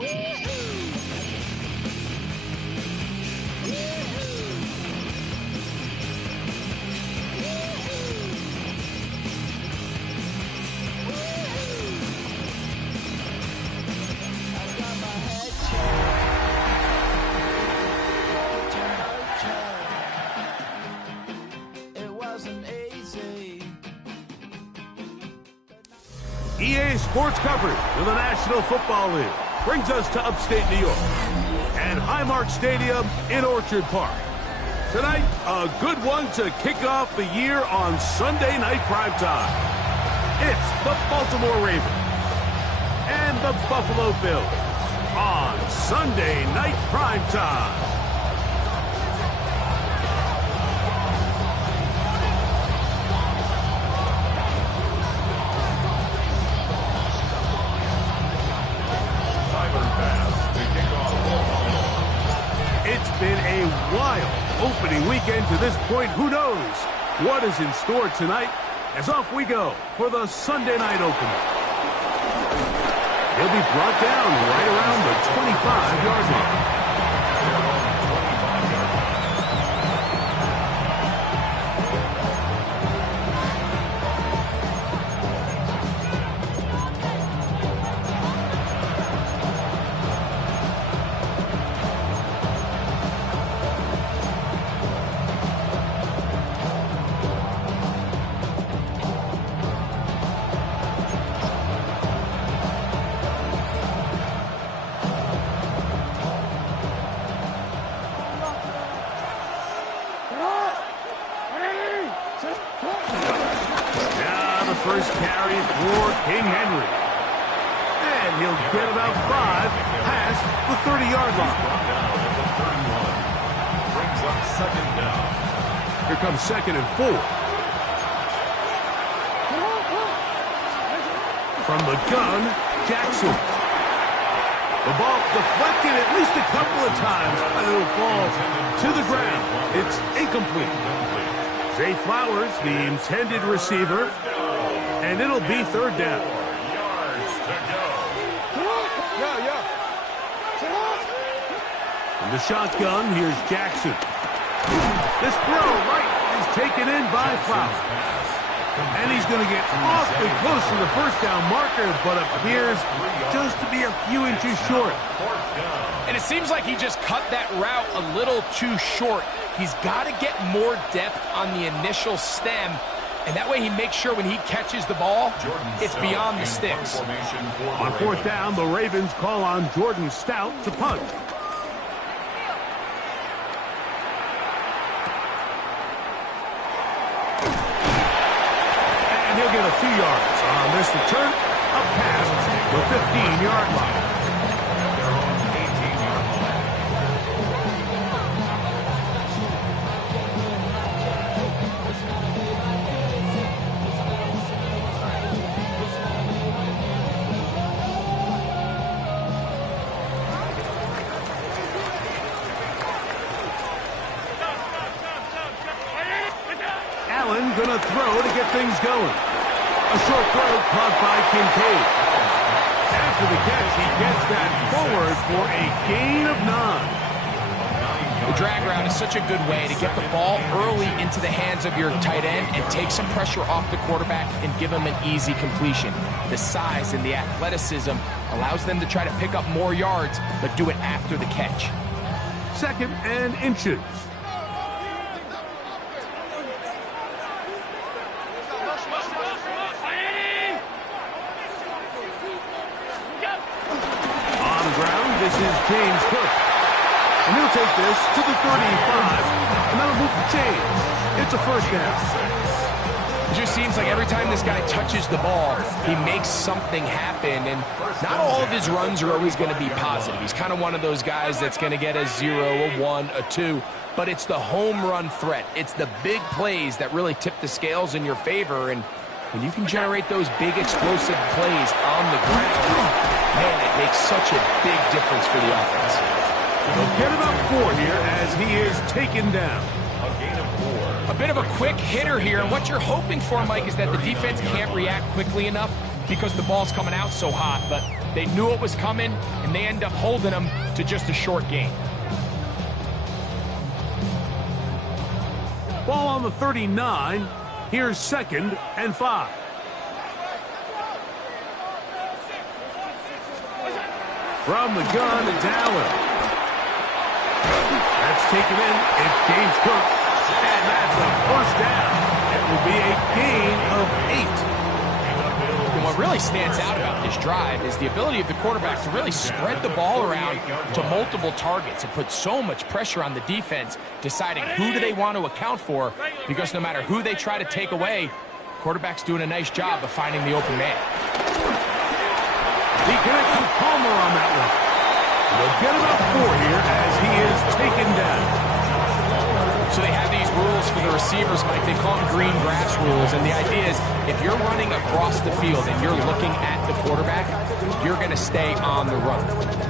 EA Sports coverage of the National Football League brings us to upstate New York and Highmark Stadium in Orchard Park. Tonight, a good one to kick off the year on Sunday night primetime. It's the Baltimore Ravens and the Buffalo Bills on Sunday night primetime. It's been a wild opening weekend to this point. Who knows what is in store tonight? As off we go for the Sunday night opener. He'll be brought down right around the 25-yard line. First carry for King Henry. And he'll get about 5 past the 30-yard line. Brings up second down. Here comes 2nd and 4. From the gun, Jackson. The ball deflected at least a couple of times, and it'll fall to the ground. It's incomplete. Zay Flowers, the intended receiver. And it'll be 3rd down. Yards to go. From the shotgun, here's Jackson. This throw right is taken in by Flowers. And he's going to get awfully close to the first down marker, but appears just to be a few inches short. And it seems like he just cut that route a little too short. He's got to get more depth on the initial stem. And that way he makes sure when he catches the ball, it's beyond the sticks. On 4th down, the Ravens call on Jordan Stout to punt. And he'll get a few yards on this return, up past the 15-yard line. Gonna throw to get things going. A short throw caught by Kincaid. After the catch, he gets that forward for a gain of 9. The drag route is such a good way to get the ball early into the hands of your tight end and take some pressure off the quarterback and give him an easy completion. The size and the athleticism allows them to try to pick up more yards, but do it after the catch. 2nd and inches. This is James Cook. And he'll take this to the 35, and that'll move the chains. It's a 1st down. It just seems like every time this guy touches the ball, he makes something happen, and not all of his runs are always going to be positive. He's kind of one of those guys that's going to get a 0, a 1, a 2, but it's the home run threat. It's the big plays that really tip the scales in your favor, and when you can generate those big explosive plays on the ground, man, it makes such a big difference for the offense. They'll get about 4 here as he is taken down. A gain of 4. A bit of a quick hitter here, and what you're hoping for, Mike, is that the defense can't react quickly enough because the ball's coming out so hot, but They knew it was coming, and they end up holding them to just a short gain. Ball on the 39. Here's 2nd and 5. From the gun, it's Allen. That's taken in. It's James Cook. And that's a first down. It will be a gain of 8. And what really stands out about this drive is the ability of the quarterback to really spread the ball around to multiple targets and put so much pressure on the defense, deciding who do they want to account for, because no matter who they try to take away, the quarterback's doing a nice job of finding the open man. He connects with Palmer on that one. They'll get about 4 here as he is taken down. So they have these rules for the receivers, Mike. They call them green grass rules. And the idea is if you're running across the field and you're looking at the quarterback, you're going to stay on the run.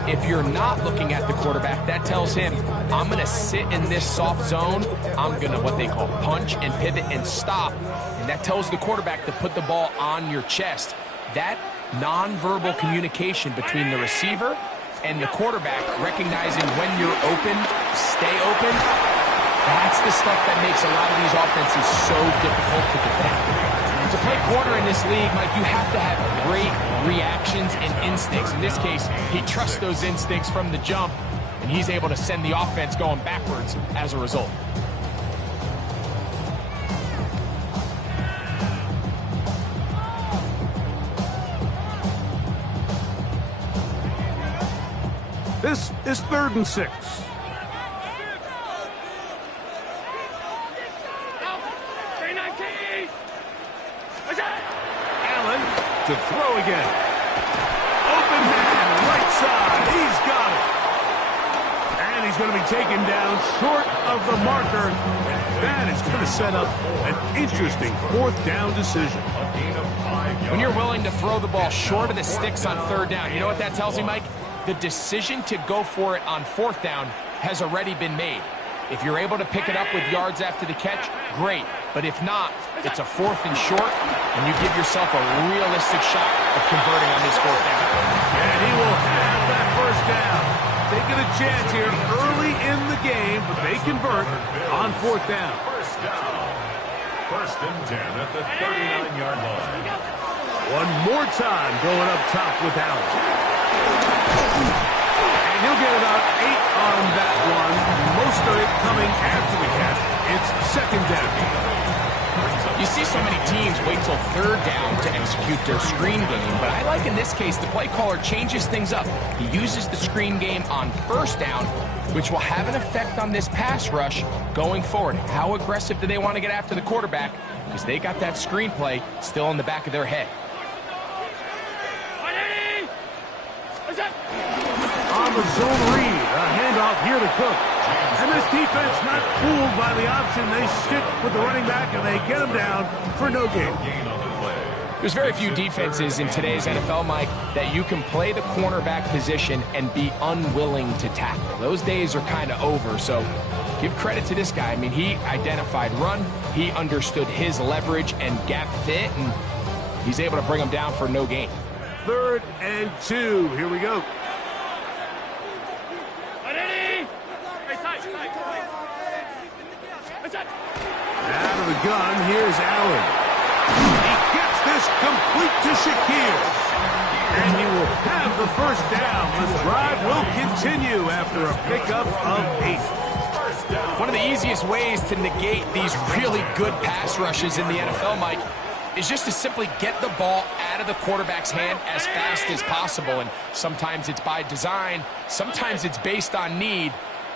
If you're not looking at the quarterback, that tells him, I'm going to sit in this soft zone. I'm going to what they call punch and pivot and stop. And that tells the quarterback to put the ball on your chest. That nonverbal communication between the receiver and the quarterback, recognizing when you're open, stay open, that's the stuff that makes a lot of these offenses so difficult to defend. To play corner in this league, Mike, you have to have great reactions and instincts. In this case, he trusts those instincts from the jump, and he's able to send the offense going backwards as a result. This is 3rd and 6. Allen to throw again. Open hand, right side. He's got it. And he's going to be taken down short of the marker. And that is going to set up an interesting 4th down decision. When you're willing to throw the ball short of the sticks on 3rd down, you know what that tells me, Mike? The decision to go for it on 4th down has already been made. If you're able to pick it up with yards after the catch, great. But if not, it's a 4th and short, and you give yourself a realistic shot of converting on this 4th down. And he will have that first down. Taking a chance here early in the game, but they convert on 4th down. First and 10 at the 39-yard line. One more time going up top with Allen. And he'll get about 8 on that one. Most of it coming after the catch. It's 2nd down. You see so many teams wait till 3rd down to execute their screen game, but I like in this case the play caller changes things up. He uses the screen game on 1st down, which will have an effect on this pass rush going forward. How aggressive do they want to get after the quarterback? Because they got that screen play still in the back of their head. On the zone read, a handoff here to Cook. And this defense not fooled by the option. They stick with the running back, and they get him down for no gain. There's very few defenses in today's NFL, Mike, that you can play the cornerback position and be unwilling to tackle. Those days are kind of over, so give credit to this guy. I mean, he identified run, he understood his leverage and gap fit, and he's able to bring him down for no gain. 3rd and 2. Here we go. Out of the gun, here's Allen. He gets this complete to Shakir. And he will have the first down. The drive will continue after a pickup of 8. One of the easiest ways to negate these really good pass rushes in the NFL, Mike, is just to simply get the ball out of the quarterback's hand as fast as possible. And sometimes it's by design, sometimes it's based on need.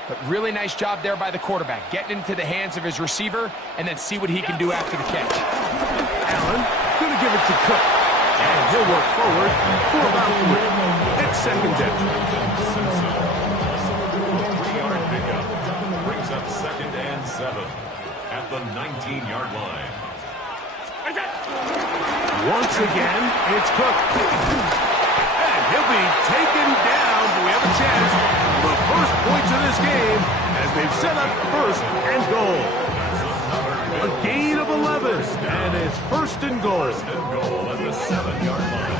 But really nice job there by the quarterback, getting into the hands of his receiver and then see what he can do after the catch. Allen going to give it to Cook. And he'll work forward for about 3. It's 2nd down. 3-yard pickup brings up 2nd and 7 at the 19-yard line. Once again, it's Cook. And he'll be taken down. Do we have a chance? The first points of this game as they've set up 1st and goal. A gain of 11, and it's 1st and goal. 1st and goal at the 7-yard line.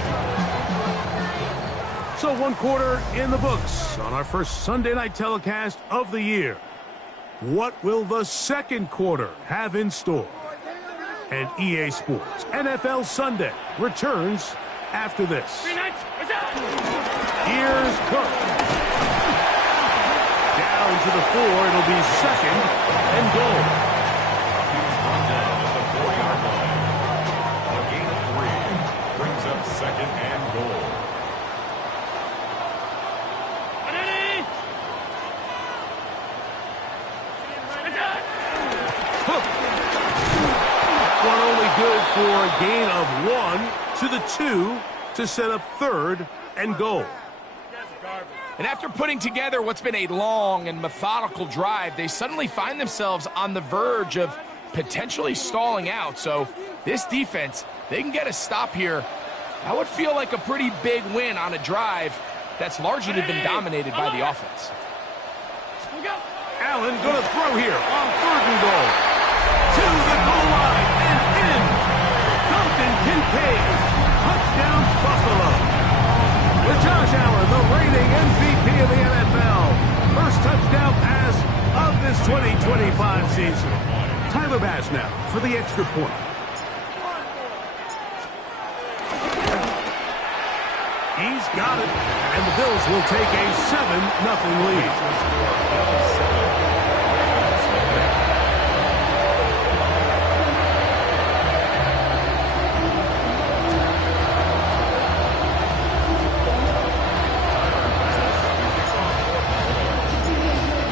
So 1 quarter in the books on our first Sunday night telecast of the year. What will the second quarter have in store? And EA Sports NFL Sunday returns after this. Here's Cook. Down to the 4. It'll be second and goal. He's brought down at the 4-yard line. A gain of 3 brings up second and goal. Cook. One only good for a gain of 1 to the 2 to set up third and goal. And after putting together what's been a long and methodical drive, they suddenly find themselves on the verge of potentially stalling out. So this defense, they can get a stop here. That would feel like a pretty big win on a drive that's largely been dominated by the offense. Allen going to throw here on third and goal. To the goal line and in. Dalton Kincaid. Touchdown Buffalo. With Josh Allen, the reigning MVP of the NFL. First touchdown pass of this 2025 season. Tyler Bass now for the extra point. He's got it. And the Bills will take a 7-0 lead.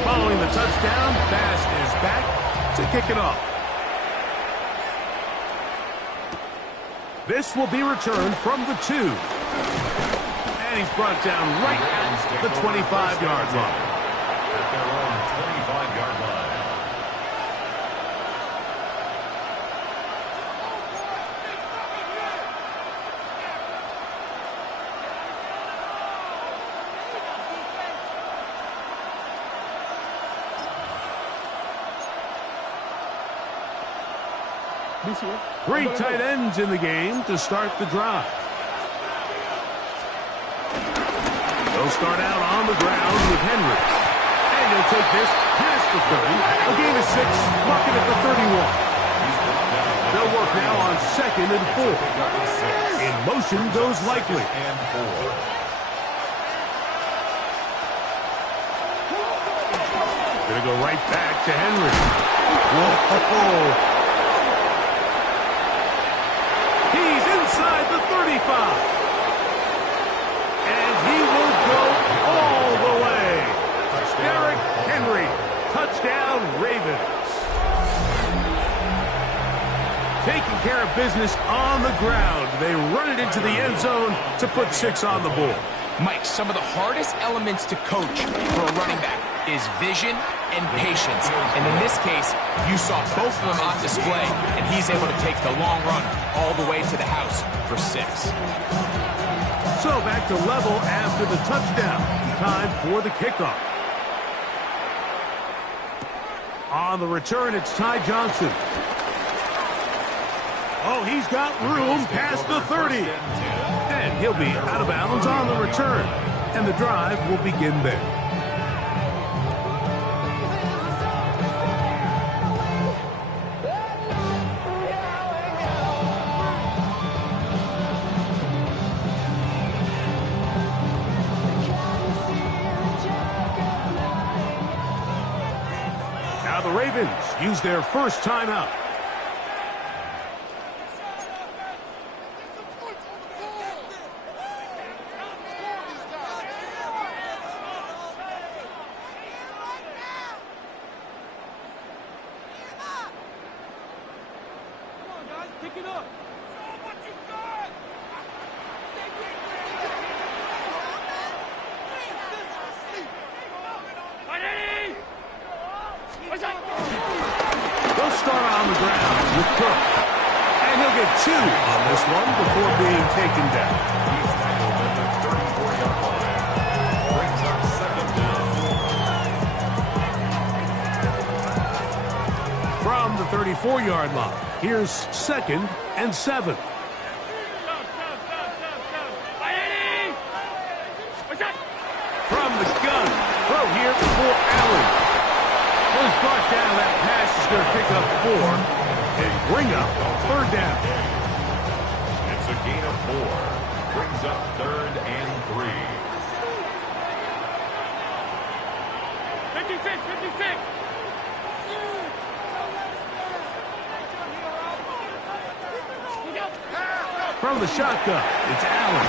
Following the touchdown, Bass is back to kick it off. This will be returned from the 2. And he's brought down right at the 25-yard line. At their own 25-yard line. Three tight ends in the game to start the drive. They'll start out on the ground with Henry. And he'll take this past the 30. A gain of 6, marking at the 31. They'll work now on second and 4. In motion goes Likely. And 4. Gonna go right back to Henry. Whoa. He's inside the 35. And he will go all the way. Derrick Henry. Touchdown, Ravens. Taking care of business on the ground. They run it into the end zone to put 6 on the board. Mike, some of the hardest elements to coach for a running back is vision and patience. And in this case, you saw both of them on display, and he's able to take the long run all the way to the house for 6. So back to level after the touchdown. Time for the kickoff. On the return, it's Ty Johnson. Oh, he's got room past the 30. And he'll be out of bounds on the return. And the drive will begin there. Now the Ravens use their first timeout. They'll start on the ground with Cook. And he'll get 2 on this one before being taken down. He's tackled at the 34-yard line. Brings up second down. From the 34-yard line, here's second and 7. From the gun. Throw here for Allen. Was brought down. That pass is going to pick up 4 and bring up 3rd down. It's a gain of 4. Brings up 3rd and 3. 56. From the shotgun, it's Allen.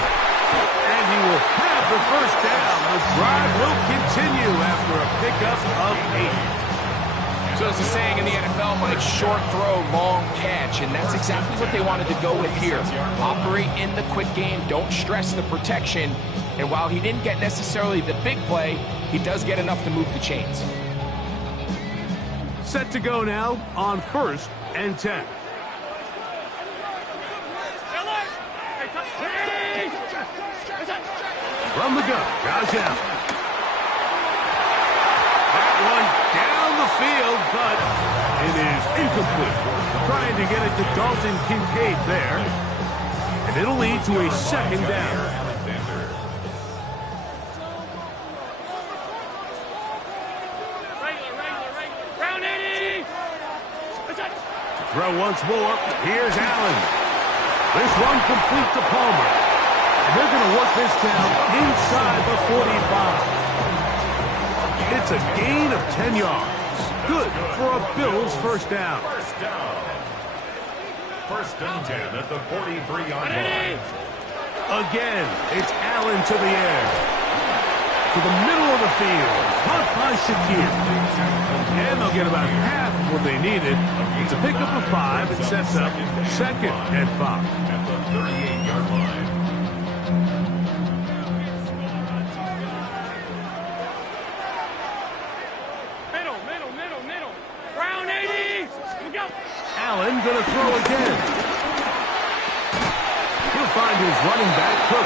And he will have the 1st down. The drive will continue after a pickup of 8. So there's a saying in the NFL, Mike, short throw, long catch, and that's exactly what they wanted to go with here. Operate in the quick game, don't stress the protection, and while he didn't get necessarily the big play, he does get enough to move the chains. Set to go now on 1st and 10. From the gun, Josh Allen. That one down the field, but it is incomplete. Trying to get it to Dalton Kincaid there. And it'll lead to a 2nd down. Round 80. To throw once more, here's Allen. This one complete to Palmer. And they're going to work this down inside the 45. It's a gain of 10 yards. Good for a Bills 1st down. 1st and 10 at the 43-yard line. Again, it's Allen to the air. To the middle of the field. Caught by Shakir. And they'll get about half of what they needed. It's a pickup of 5 and sets up 2nd and 5. At the 38-yard line. Middle. Round 80. Go. Allen going to throw again. He'll find his running back, Cook.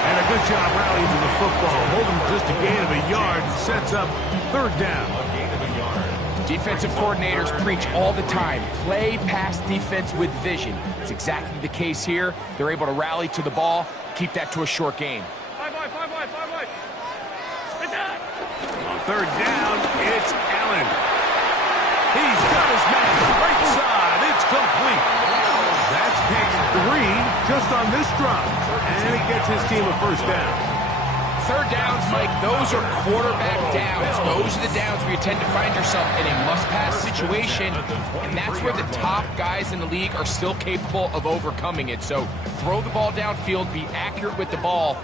And a good job rallying to the football. Holding just a gain of a yard and sets up 3rd down. A gain of a yard. Defensive coordinators preach all the time, play pass defense with vision. It's exactly the case here. They're able to rally to the ball, keep that to a short game. 5 wide. It's out. On 3rd down, it's Allen. He's got his man right side. It's complete. That's pick 3 just on this drive. And it gets his team a 1st down. 3rd downs, Mike, those are quarterback downs. Those are the downs where you tend to find yourself in a must-pass situation, and that's where the top guys in the league are still capable of overcoming it. So throw the ball downfield, be accurate with the ball.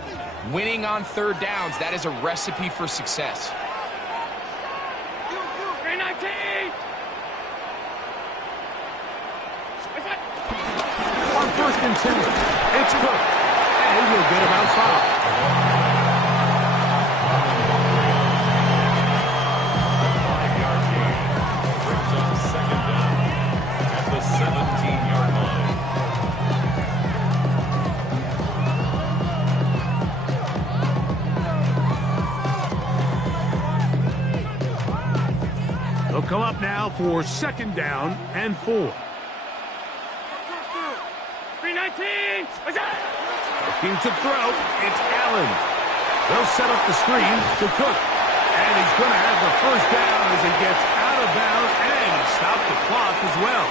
Winning on 3rd downs, that is a recipe for success. 319. On 1st and 10, it's Cook. And he'll get about 5. They'll come up now for 2nd down and 4. 319. Looking to throw, it's Allen. They'll set up the screen to Cook. And he's going to have the 1st down as he gets out of bounds and stop the clock as well.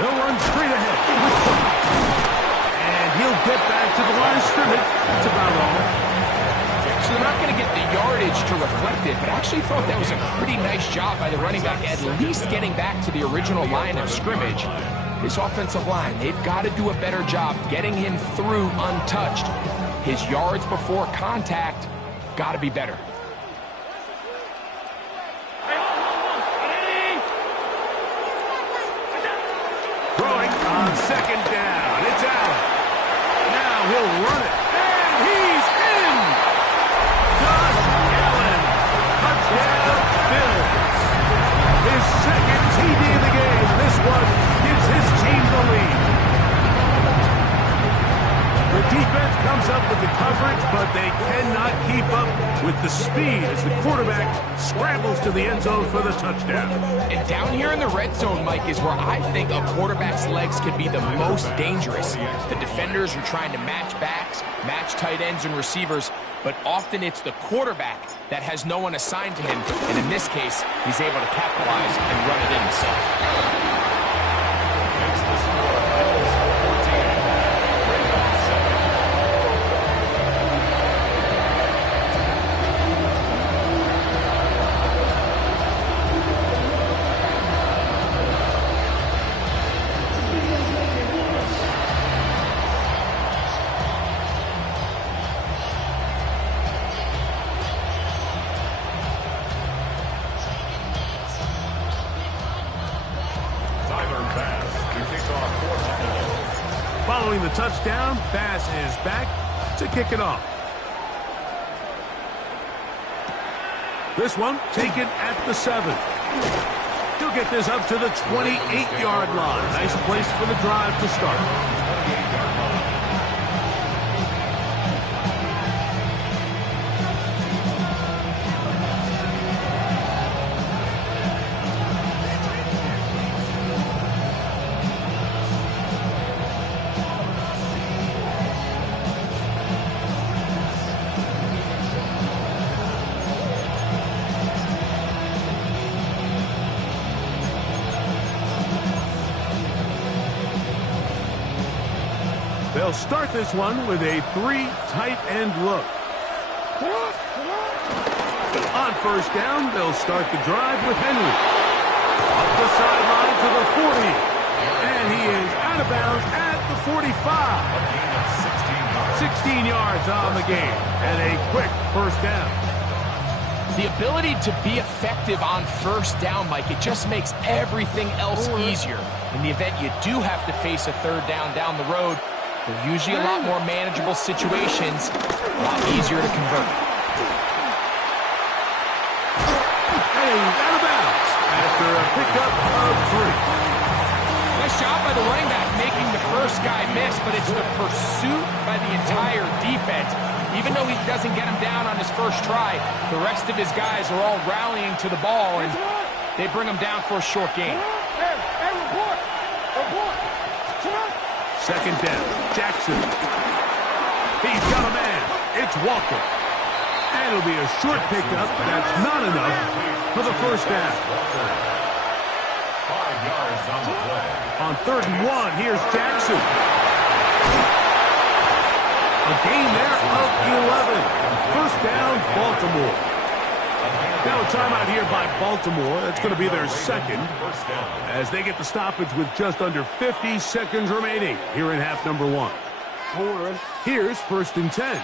They'll run straight ahead with Cook. And he'll get back to the line of scrimmage. That's about all. So they're not going to get the yardage to reflect it, but I actually thought that was a pretty nice job by the running back, at least getting back to the original line of scrimmage. This offensive line, they've got to do a better job getting him through untouched. His yards before contact got to be better. Throwing on 2nd down. It's Allen. Now he'll run it. And he's in. Josh Allen. Touchdown, Bills. His 2nd TD of the game. This one gives his team the lead. comes up with the coverage, but they cannot keep up with the speed as the quarterback scrambles to the end zone for the touchdown. And down here in the red zone, Mike, is where I think a quarterback's legs can be the most dangerous. The defenders are trying to match backs, match tight ends and receivers, but often it's the quarterback that has no one assigned to him, and in this case, he's able to capitalize and run it in himself. Makes the score as 14. Ravens 7. Following the touchdown, Bass is back to kick it off. This one taken at the 7. He'll get this up to the 28-yard line. Nice place for the drive to start. 28-yard line. They'll start this one with a 3 tight end look. On first down, they'll start the drive with Henry. Up the sideline to the 40. And he is out of bounds at the 45. A gain of 16 yards. 16 yards on the game. And a quick first down. The ability to be effective on first down, Mike, it just makes everything else easier. In the event you do have to face a third down the road, they're usually a lot more manageable situations, a lot easier to convert. And he's out of bounds after a pickup of 3. Nice job by the running back making the first guy miss, but it's the pursuit by the entire defense. Even though he doesn't get him down on his first try, the rest of his guys are all rallying to the ball, and they bring him down for a short gain. Second down, Jackson. He's got a man. It's Walker. And it'll be a short pickup, but that's not enough for the first down. 5 yards on the play. On 3rd and 1, here's Jackson. A gain there of 11. First down, Baltimore. Now a timeout here by Baltimore. That's going to be their second as they get the stoppage with just under 50 seconds remaining here in half number 1. Here's 1st and 10.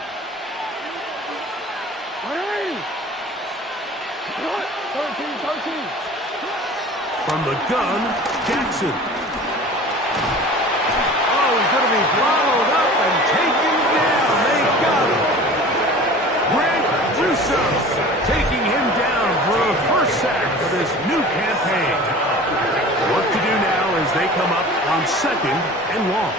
From the gun, Jackson. Oh, he's going to be followed up and taken down. They got him. Grant Russo taking him down for a first sack of this new campaign. What to do now as they come up on 2nd and long.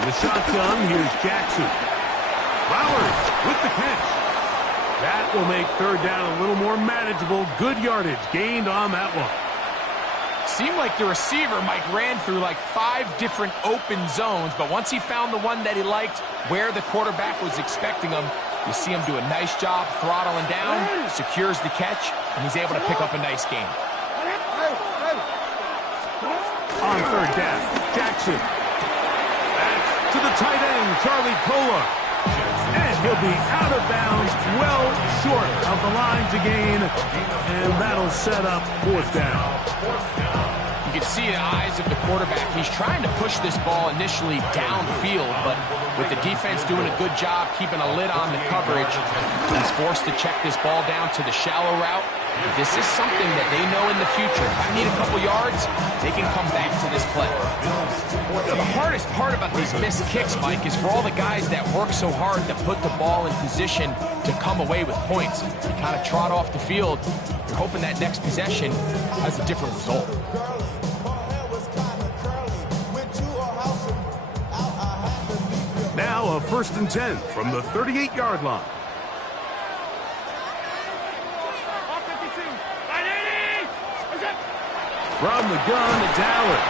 In the shotgun, here's Jackson. Flowers with the catch. That will make 3rd down a little more manageable. Good yardage gained on that one. Seemed like the receiver, Mike, ran through like 5 different open zones, but once he found the one that he liked, where the quarterback was expecting him, you see him do a nice job throttling down, secures the catch, and he's able to pick up a nice gain. On 3rd down, Jackson. Back to the tight end, Charlie Kolar. And he'll be out of bounds, well short of the line to gain, and that'll set up 4th down. You can see the eyes of the quarterback. He's trying to push this ball initially downfield, but with the defense doing a good job keeping a lid on the coverage, he's forced to check this ball down to the shallow route. This is something that they know in the future. If I need a couple yards, they can come back to this play. The hardest part about these missed kicks, Mike, is for all the guys that work so hard to put the ball in position to come away with points. You kind of trot off the field. You're hoping that next possession has a different result. Now a 1st and 10 from the 38-yard line. Off 52. 980. What's up? From the gun, it's Allen.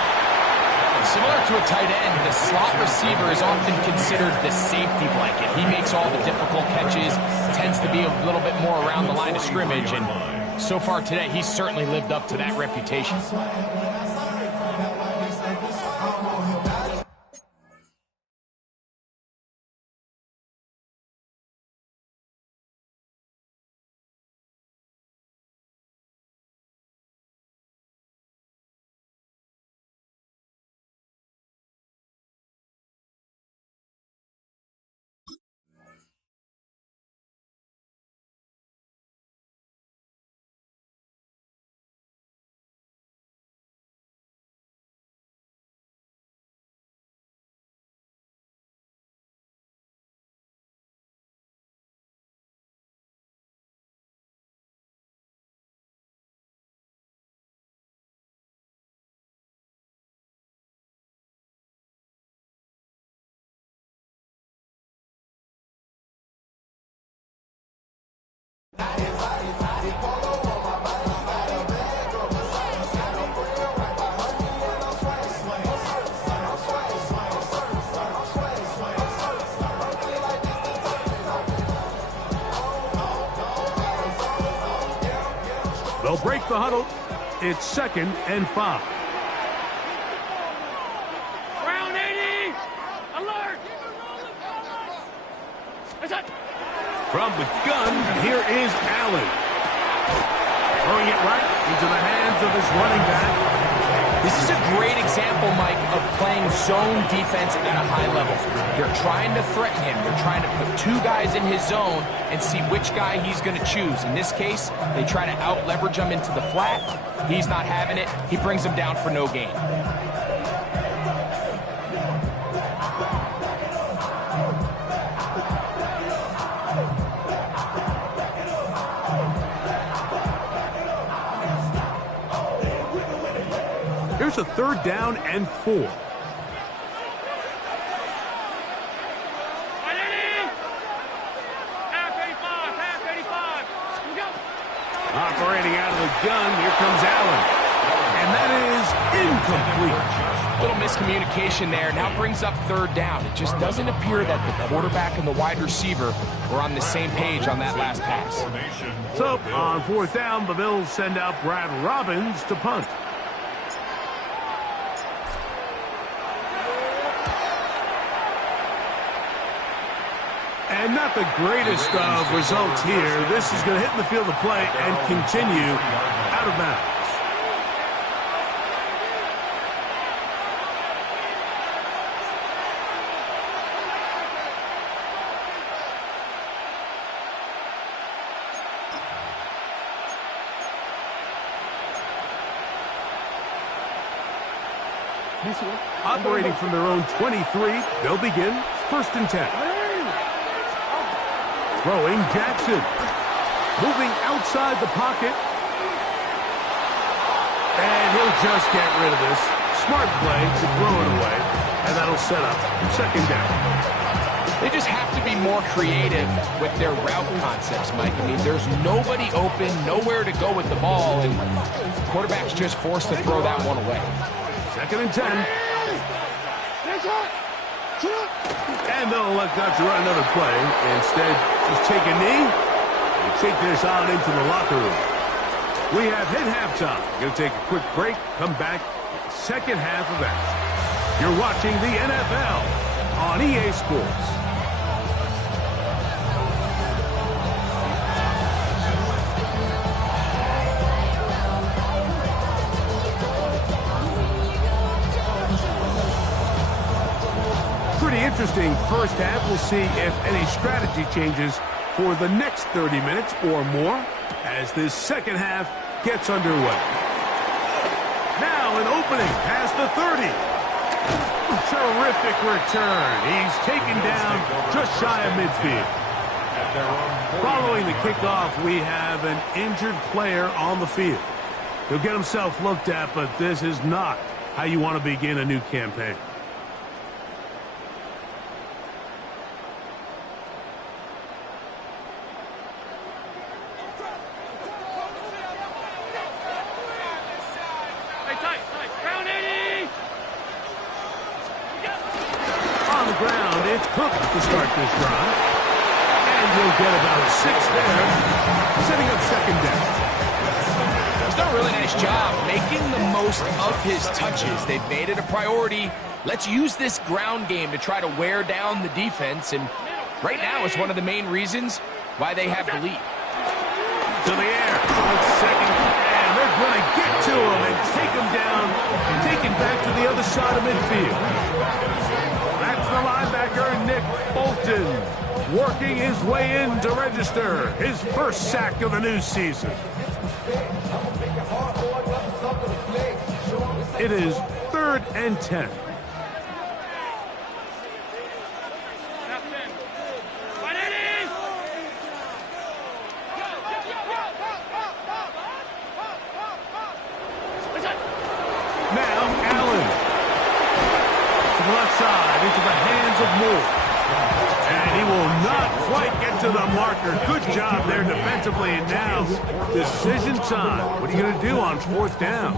Similar to a tight end, the slot receiver is often considered the safety blanket. He makes all the difficult catches, tends to be a little bit more around the line of scrimmage, and so far today, he's certainly lived up to that reputation. They'll break the huddle. It's 2nd and 5. Round 80. Alert. What's up? From the gun, here is Allen. Throwing it right into the hands of his running back. This is a great example, Mike, of playing zone defense at a high level. They're trying to threaten him. They're trying to put 2 guys in his zone and see which guy he's going to choose. In this case, they try to out-leverage him into the flat. He's not having it. He brings him down for no gain. Here's a 3rd down and 4. 180. Half 85. Half 85. We go. Operating out of the gun, here comes Allen. And that is incomplete. Little miscommunication there. Now brings up 3rd down. It just doesn't appear that the quarterback and the wide receiver were on the same page on that last pass. So, on 4th down, the Bills send out Brad Robbins to punt. And not the greatest of results here. This is going to hit in the field of play and continue out of bounds. Operating from their own 23, they'll begin 1st and 10. Throwing Jackson. Moving outside the pocket. And he'll just get rid of this. Smart play to throw it away. And that'll set up 2nd down. They just have to be more creative with their route concepts, Mike. I mean, there's nobody open, nowhere to go with the ball, and the quarterback's just forced to throw that one away. 2nd and 10. And they'll elect not to run another play. Instead, just take a knee and take this on into the locker room. We have hit halftime. Going to take a quick break. Come back. 2nd half of action. You're watching the NFL on EA Sports. Pretty interesting first half. We'll see if any strategy changes for the next 30 minutes or more as this 2nd half gets underway. Now an opening past the 30. Terrific return. He's taken down just shy of midfield. Following the kickoff, we have an injured player on the field. He'll get himself looked at, but this is not how you want to begin a new campaign. ground. It's Cook to start this drive. And he'll get about 6 there, setting up second down. He's done a really nice job making the most of his touches. They've made it a priority. Let's use this ground game to try to wear down the defense, and right now it's one of the main reasons why they have the lead. To the air, on second, and they're going to get to him and take him down, take him back to the other side of midfield. That's the linebacker, Nick Bolton, working his way in to register his first sack of the new season. It is 3rd and 10. Into the hands of Moore. And he will not quite get to the marker. Good job there defensively. And now, decision time. What are you going to do on 4th down?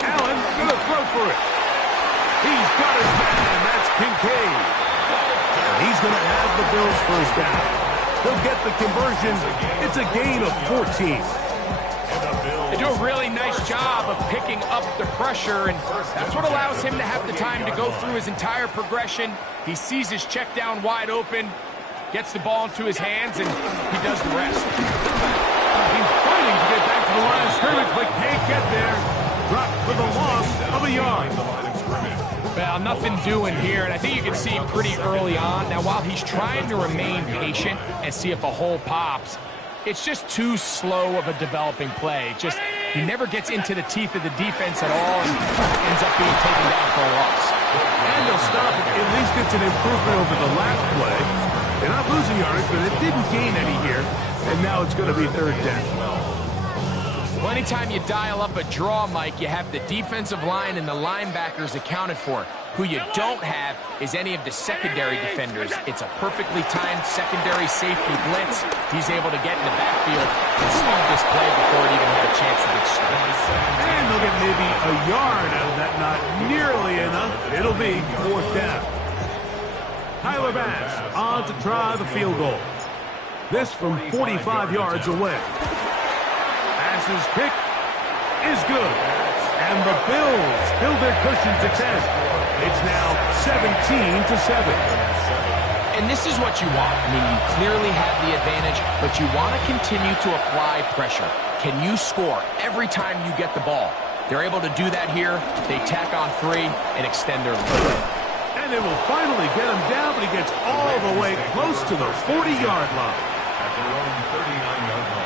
Allen going to throw for it. He's got his man. That's Kincaid. And he's going to have the Bills first down. He'll get the conversion. It's a gain of 14. They do a really nice job of picking up the pressure, and that's what allows him to have the time to go through his entire progression. He sees his check down wide open, gets the ball into his hands, and he does the rest. He's fighting to get back to the line of scrimmage, but can't get there. Dropped for the loss of a yard. Well, nothing doing here, and I think you can see pretty early on. Now, while he's trying to remain patient and see if a hole pops, it's just too slow of a developing play. He never gets into the teeth of the defense at all and ends up being taken down for a loss. And they'll stop it. At least it's an improvement over the last play. They're not losing yardage, but it didn't gain any here, and now it's going to be 3rd down. Well, anytime you dial up a draw, Mike, you have the defensive line and the linebackers accounted for. Who you don't have is any of the secondary defenders. It's a perfectly timed secondary safety blitz. He's able to get in the backfield and stop this play before it even had a chance to get started. And they'll get maybe a yard out of that. Not nearly enough. It'll be 4th down. Tyler Bass on to try the field goal. This from 45 yards away. His kick is good. And the Bills build their cushion to 10. It's now 17-7. And this is what you want. I mean, you clearly have the advantage, but you want to continue to apply pressure. Can you score every time you get the ball? They're able to do that here. They tack on 3 and extend their lead. And they will finally get him down, but he gets all the way close to the 40-yard line. At their own 39-yard line.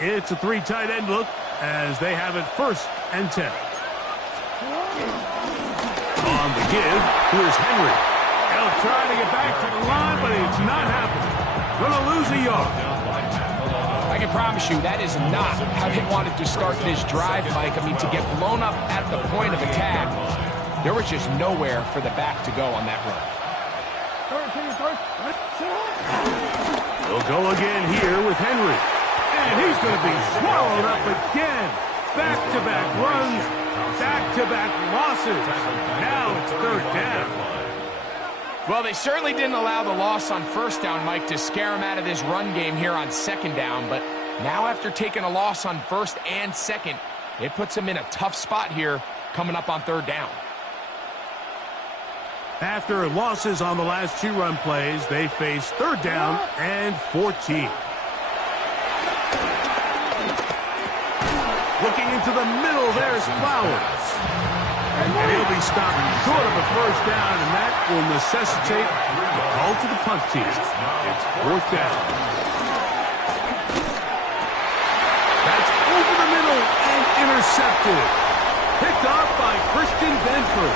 It's a 3 tight end look as they have it 1st and 10. On the give, here's Henry. He'll try to get back to the line, but it's not happening. Going to lose a yard. I can promise you that is not how they wanted to start this drive, Mike. I mean, to get blown up at the point of attack, there was just nowhere for the back to go on that run. They'll go again here with Henry. And he's going to be swallowed up again. Back-to-back runs, back-to-back losses. Now it's 3rd down. Well, they certainly didn't allow the loss on 1st down, Mike, to scare him out of this run game here on 2nd down. But now after taking a loss on 1st and 2nd, it puts him in a tough spot here coming up on 3rd down. After losses on the last 2 run plays, they face 3rd down and 14. Looking into the middle, there's Flowers. And he'll be stopped short of a 1st down, and that will necessitate a call to the punt team. It's 4th down. That's over the middle and intercepted. Picked off by Christian Benford.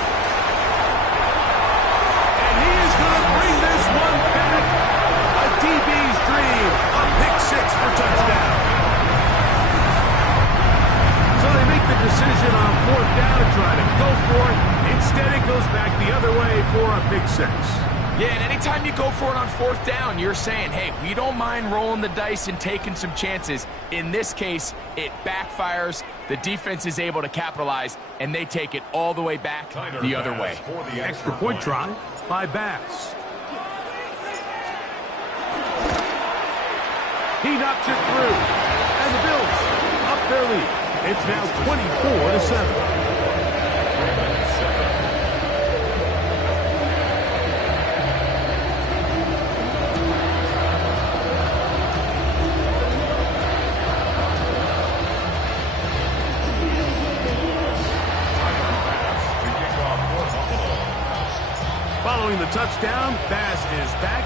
down and try to go for it. Instead, it goes back the other way for a big 6. Yeah, and anytime you go for it on 4th down, you're saying, hey, we don't mind rolling the dice and taking some chances. In this case, it backfires. The defense is able to capitalize, and they take it all the way back the other way. Extra point try by Bass. He knocks it through, and the Bills up their lead. It's now 24-7. Following the touchdown, Bass is back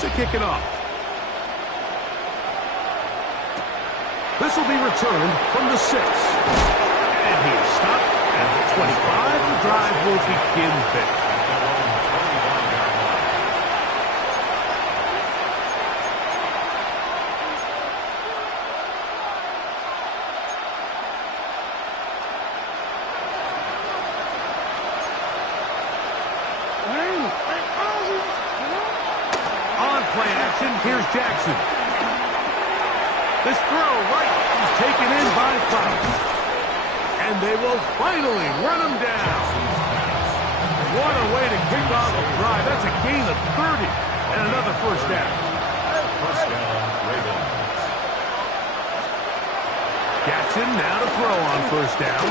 to kick it off. This will be returned from the 6. And he is stopped at the 25. The drive will begin there. On play action, here's Jackson. This throw right is taken in by Flowers. And they will finally run him down. What a way to kick off a drive. That's a gain of 30 and another first down. First down, Ravens. Jackson now to throw on first down.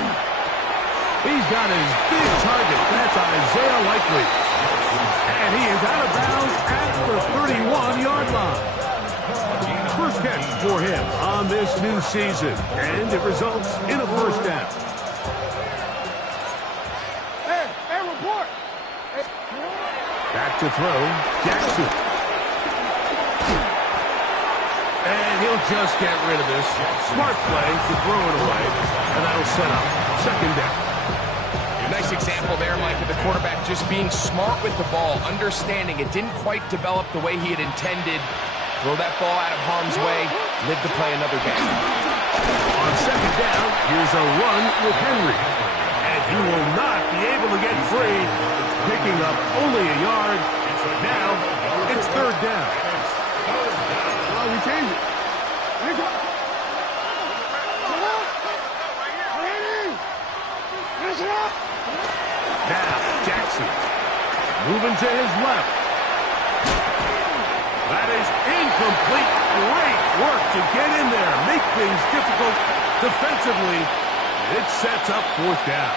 He's got his big target. That's Isaiah Likely. And he is out of bounds at the 31-yard line. First catch for him on this new season, and it results in a first down. Hey, report. Back to throw, Jackson. And he'll just get rid of this. Smart play to throw it away, and that'll set up second down. Nice example there, Mike, of the quarterback just being smart with the ball, understanding it didn't quite develop the way he had intended. Throw that ball out of harm's way, live to play another game. On second down, here's a run with Henry. And he will not be able to get free, picking up only a yard. Now, it's third down. We change it. Now, Jackson moving to his left. That is incomplete. Great work to get in there, make things difficult defensively. It sets up fourth down.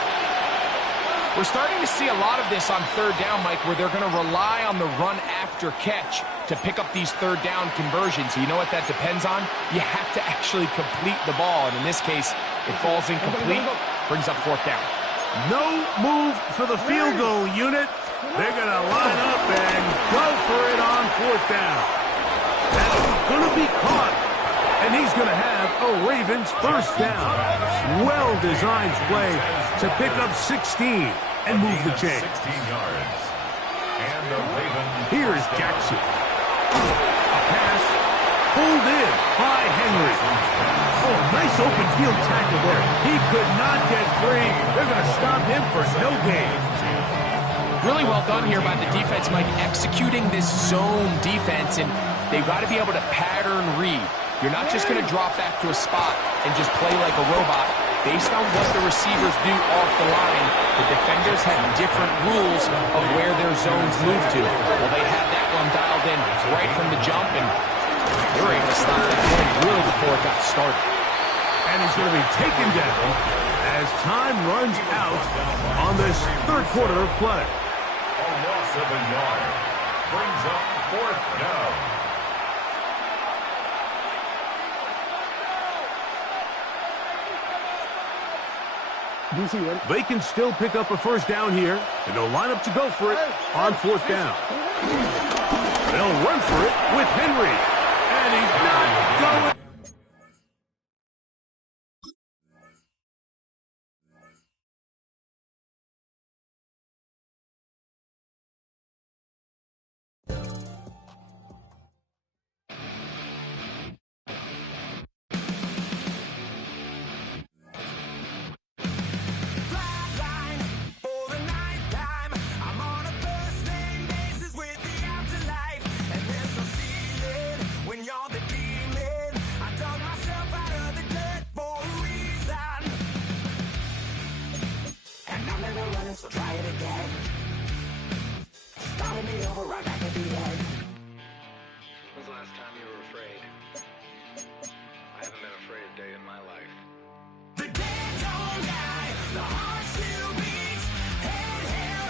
We're starting to see a lot of this on third down, Mike, where they're going to rely on the run after catch to pick up these third down conversions. You know what that depends on? You have to actually complete the ball, and in this case, it falls incomplete, brings up fourth down. No move for the field goal unit. They're going to line up and go for it on fourth down. That's going to be caught, and he's going to have a Ravens first down. Well-designed play to pick up 16 and move the chain. 16 yards. And the Ravens. Here's Jackson. A pass pulled in by Henry. Oh, nice open field tackle there. He could not get free. They're going to stop him for no gain. Really well done here by the defense, Mike, executing this zone defense, and they've got to be able to pattern read. You're not just going to drop back to a spot and just play like a robot. Based on what the receivers do off the line, the defenders have different rules of where their zones move to. Well, they had that one dialed in right from the jump, and they were able to stop that play really before it got started. And he's going to be taken down as time runs out on this third quarter of play. A loss of a yard. Brings up fourth down. They can still pick up a first down here, and they'll line up to go for it on fourth down. They'll run for it with Henry, and he's not going. so try it again. Calling me over right now.